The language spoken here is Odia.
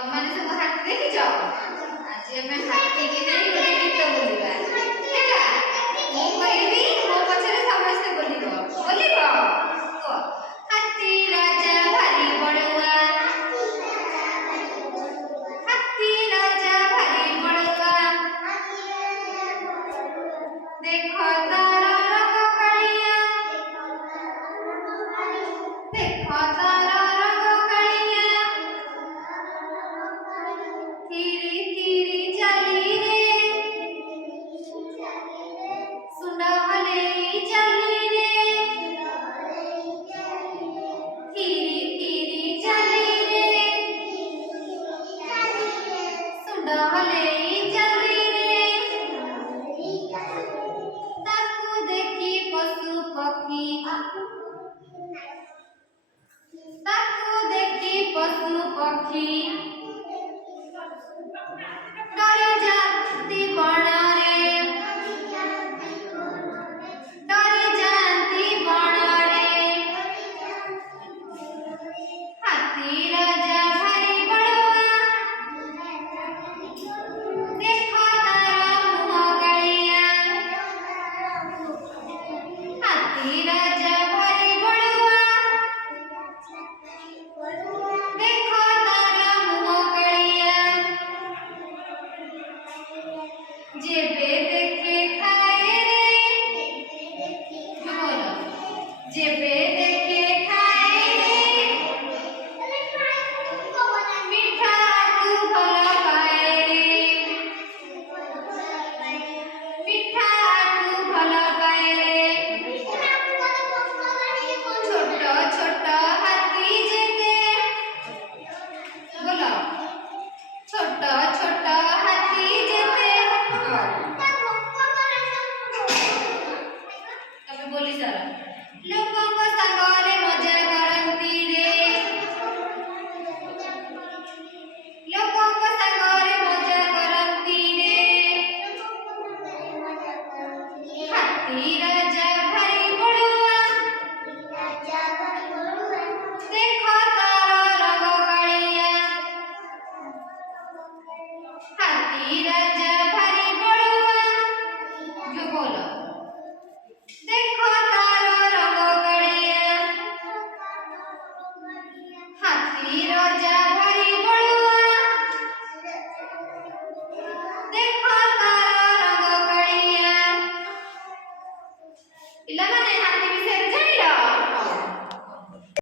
ତମମାନେ ସବୁ ହାତୀ ଦେଖିଛ? ଆଜି ଆମେ ହାତୀ କି ନେଇ ଗୋଟେ ଗୀତ ବୋଲିବା ହେଲା। ମୁଁ କହିବି ମୋ ପଛରେ ସମସ୍ତେ ବୋଲିବ। ବୋଲିବ? କୁହ। ହାତୀ ରାଜା ଭାରି ବଳୁଆ, ହାତୀ ରାଜା ଭାରି ବଳୁଆ, ଦେଖ ତାର ରଙ୍ଗ କାଳିଆ, ଦେଖ ତାର ରଙ୍ଗ କାଳିଆ, ଥିରି ଥିରି ଚାଲି ରେ, ସୁଣ୍ଡ ହଲେଇ ଚାଲି ରେ, ଥିରି ଥିରି ଚାଲି ରେ, ସୁଣ୍ଡ ହଲେଇ